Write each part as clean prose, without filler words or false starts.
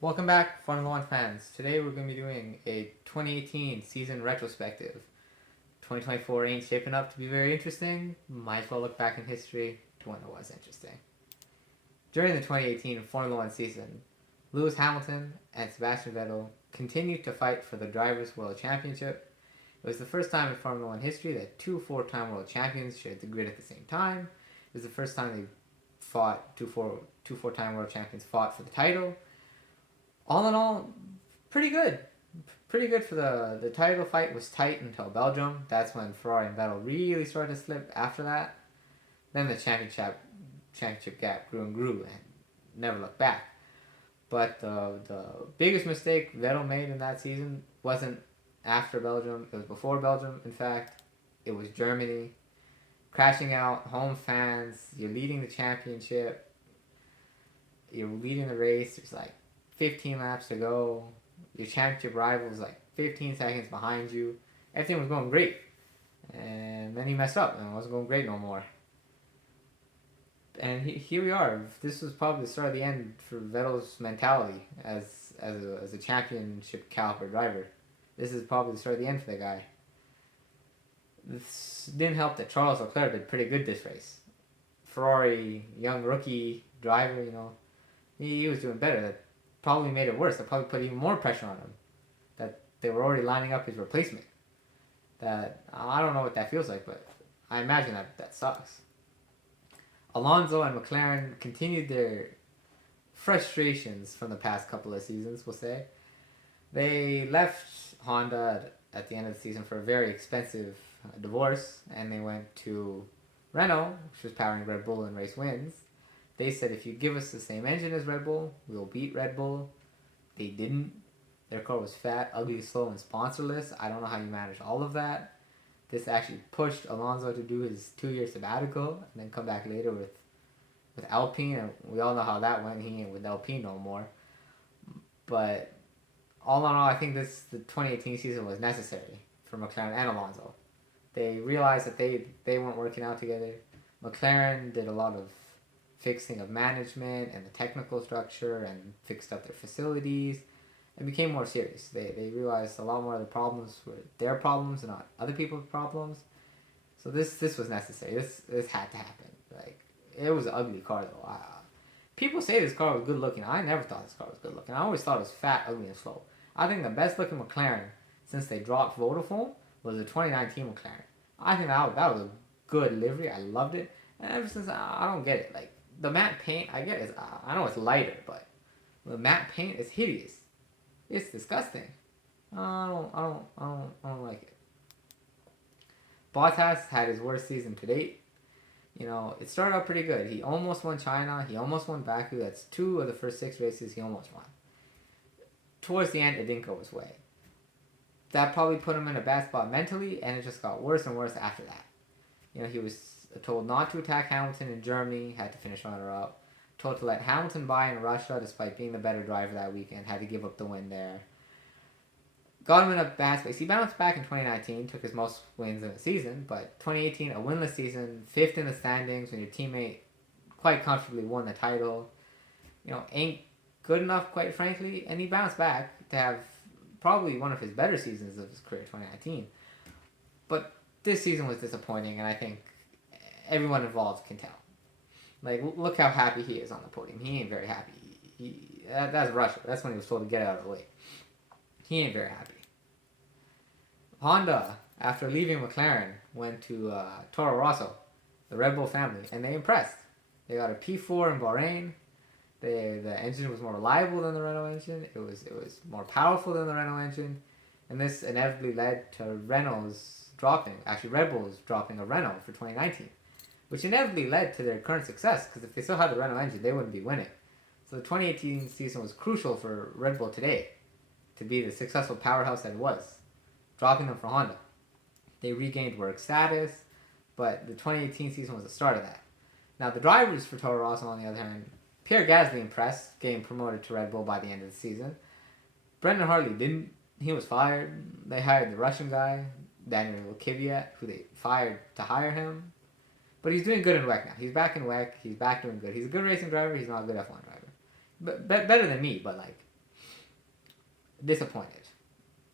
Welcome back, Formula One fans. Today we're going to be doing a 2018 season retrospective. 2024 ain't shaping up to be very interesting. Might as well look back in history to when it was interesting. During the 2018 Formula One season, Lewis Hamilton and Sebastian Vettel continued to fight for the Drivers' World Championship. It was the first time in Formula One history that two four-time world champions shared the grid at the same time. It was the first time two four-time world champions fought for the title. All in all, pretty good. Pretty good for the title fight was tight until Belgium. That's when Ferrari and Vettel really started to slip after that. Then the championship gap grew and grew and never looked back. But the biggest mistake Vettel made in that season wasn't after Belgium. It was before Belgium, in fact. It was Germany. Crashing out, home fans, you're leading the championship. You're leading the race. There's like 15 laps to go. Your championship rival is like 15 seconds behind you. Everything was going great. And then he messed up and it wasn't going great no more. And here we are. This was probably the start of the end for Vettel's mentality as a championship caliber driver. This is probably the start of the end for the guy. This didn't help that Charles Leclerc did pretty good this race. Ferrari, young rookie driver, he was doing better. That probably made it worse. That probably put even more pressure on him. That they were already lining up his replacement. That I don't know what that feels like, but I imagine that sucks. Alonso and McLaren continued their frustrations from the past couple of seasons, we'll say. They left Honda at the end of the season for a very expensive divorce, and they went to Renault, which was powering Red Bull in race wins. They said, if you give us the same engine as Red Bull, we'll beat Red Bull. They didn't. Their car was fat, ugly, slow, and sponsorless. I don't know how you managed all of that. This actually pushed Alonso to do his 2-year sabbatical and then come back later with Alpine. And we all know how that went. He ain't with Alpine no more. But all in all, I think the 2018 season was necessary for McLaren and Alonso. They realized that they weren't working out together. McLaren did a lot of fixing of management and the technical structure and fixed up their facilities and became more serious. They realized a lot more of the problems were their problems and not other people's problems. So this was necessary. This had to happen. Like, it was an ugly car though. People say this car was good looking. I never thought this car was good looking. I always thought it was fat, ugly, and slow. I think the best looking McLaren since they dropped Vodafone was the 2019 McLaren. I think that was a good livery. I loved it. And ever since, I don't get it. Like, the matte paint, I get it. I know it's lighter, but the matte paint is hideous. It's disgusting. I don't like it. Bottas had his worst season to date. It started out pretty good. He almost won China. He almost won Baku. That's 2 of the first 6 races he almost won. Towards the end, it didn't go his way. That probably put him in a bad spot mentally, and it just got worse and worse after that. He was told not to attack Hamilton in Germany, had to finish runner-up. Told to let Hamilton by in Russia despite being the better driver that weekend, had to give up the win there. Got him in a bad space. He bounced back in 2019, took his most wins in the season, but 2018, a winless season, 5th in the standings when your teammate quite comfortably won the title. Ain't good enough, quite frankly, and he bounced back to have probably one of his better seasons of his career, 2019. But this season was disappointing, and I think everyone involved can tell. Like, look how happy he is on the podium. He ain't very happy. That's Russia. That's when he was told to get out of the way. He ain't very happy. Honda, after leaving McLaren, went to Toro Rosso, the Red Bull family, and they impressed. They got a P4 in Bahrain. The engine was more reliable than the Renault engine. It was more powerful than the Renault engine. And this inevitably led to Renault's dropping. Actually, Red Bull's dropping a Renault for 2019. Which inevitably led to their current success, because if they still had the Renault engine, they wouldn't be winning. So the 2018 season was crucial for Red Bull today to be the successful powerhouse that it was, dropping them for Honda. They regained work status, but the 2018 season was the start of that. Now, the drivers for Toro Rosso, on the other hand, Pierre Gasly impressed, getting promoted to Red Bull by the end of the season. Brendan Hartley didn't. He was fired. They hired the Russian guy, Daniel Kvyat, who they fired to hire him. But he's doing good in WEC now. He's back in WEC. He's back doing good. He's a good racing driver. He's not a good F1 driver. But better than me, but like, disappointed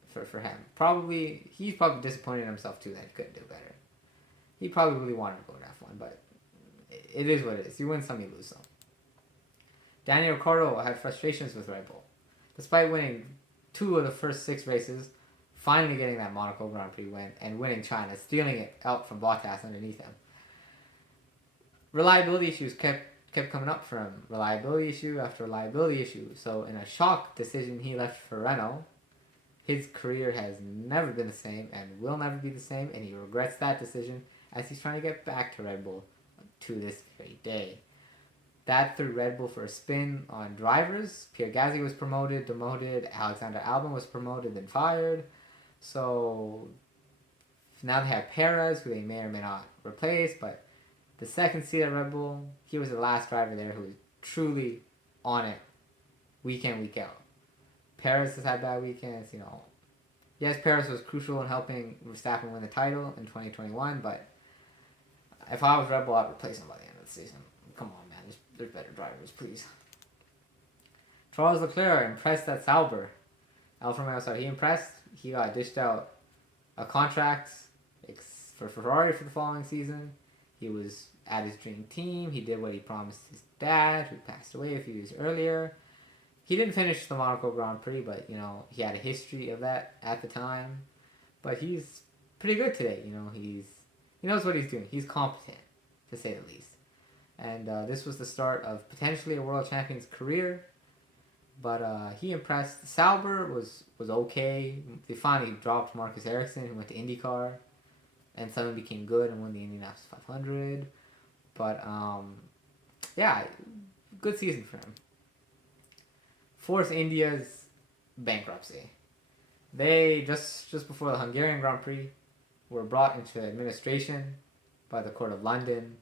for him. Probably he's probably disappointed in himself too that he couldn't do better. He probably really wanted to go to F1, but it is what it is. You win some, you lose some. Daniel Ricciardo had frustrations with Red Bull. Despite winning 2 of the first 6 races, finally getting that Monaco Grand Prix win, and winning China, stealing it out from Bottas underneath him. Reliability issues kept coming up for him. Reliability issue after reliability issue. So in a shock decision, he left for Renault. His career has never been the same and will never be the same, and he regrets that decision as he's trying to get back to Red Bull to this very day. That threw Red Bull for a spin on drivers. Pierre Gasly was promoted, demoted. Alexander Albon was promoted, then fired. So now they have Perez, who they may or may not replace, but the second seat at Red Bull, he was the last driver there who was truly on it week in, week out. Perez has had bad weekends, you know. Yes, Perez was crucial in helping Verstappen win the title in 2021, but if I was Red Bull, I'd replace him by the end of the season. Come on, man. There's better drivers, please. Charles Leclerc impressed at Sauber. Alfa Romeo said he impressed. He got dished out a contract for Ferrari for the following season. He was at his dream team. He did what he promised his dad, who passed away a few years earlier. He didn't finish the Monaco Grand Prix, but, you know, he had a history of that at the time. But he's pretty good today, you know. He knows what he's doing. He's competent, to say the least. And this was the start of potentially a world champion's career. But he impressed. Sauber was okay. They finally dropped Marcus Ericsson, who went to IndyCar, and suddenly became good and won the Indianapolis 500. But yeah, good season for him. Force India's bankruptcy. They just before the Hungarian Grand Prix were brought into administration by the Court of London.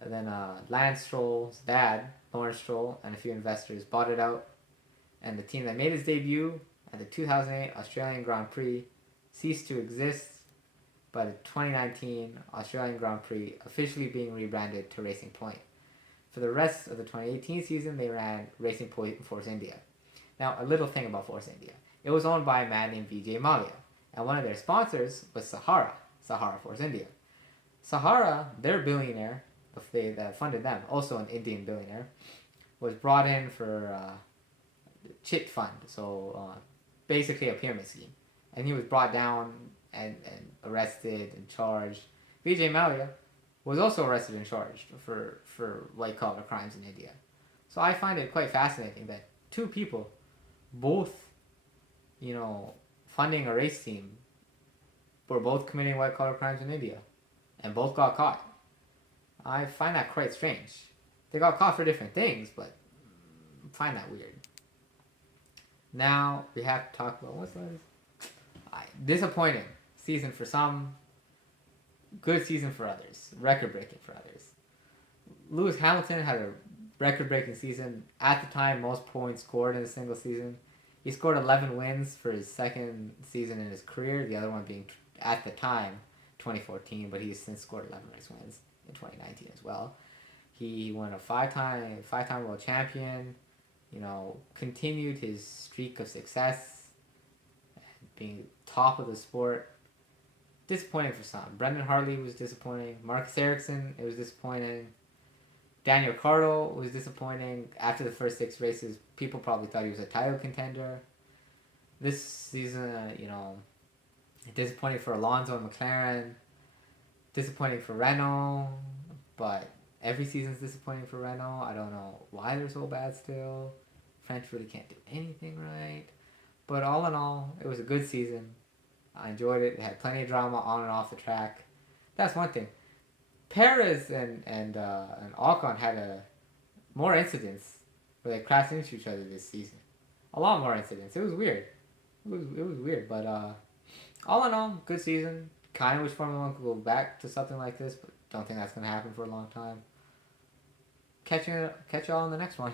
And then Lance Stroll's dad, Lawrence Stroll, and a few investors bought it out. And the team that made its debut at the 2008 Australian Grand Prix ceased to exist by the 2019 Australian Grand Prix officially being rebranded to Racing Point. For the rest of the 2018 season, they ran Racing Point Force India. Now, a little thing about Force India. It was owned by a man named Vijay Mallya, and one of their sponsors was Sahara Force India. Sahara, their billionaire, that funded them, also an Indian billionaire, was brought in for chit fund, so basically a pyramid scheme. And he was brought down and arrested and charged. Vijay Mallya was also arrested and charged for white collar crimes in India. So I find it quite fascinating that 2 people, both, you know, funding a race team, were both committing white collar crimes in India, and both got caught. I find that quite strange. They got caught for different things, but I find that weird. Now we have to talk about what's that? Disappointing season for some, good season for others, record-breaking for others. Lewis Hamilton had a record-breaking season. At the time, most points scored in a single season. He scored 11 wins for his second season in his career, the other one being, at the time, 2014, but he's since scored 11 race wins in 2019 as well. He won a five-time world champion, you know, continued his streak of success, being top of the sport. Disappointing for some. Brendan Hartley was disappointing. Marcus Ericsson, it was disappointing. Daniel Ricciardo was disappointing. After the first 6 races, people probably thought he was a title contender. This season, you know, disappointing for Alonso and McLaren. Disappointing for Renault. But every season's disappointing for Renault. I don't know why they're so bad still. French really can't do anything right. But all in all, it was a good season. I enjoyed it. It had plenty of drama on and off the track. That's one thing. Perez and Ocon had more incidents where they crashed into each other this season. A lot more incidents. It was weird. It was weird. But all in all, good season. Kind of wish Formula 1 could go back to something like this, but don't think that's going to happen for a long time. Catch y'all in the next one.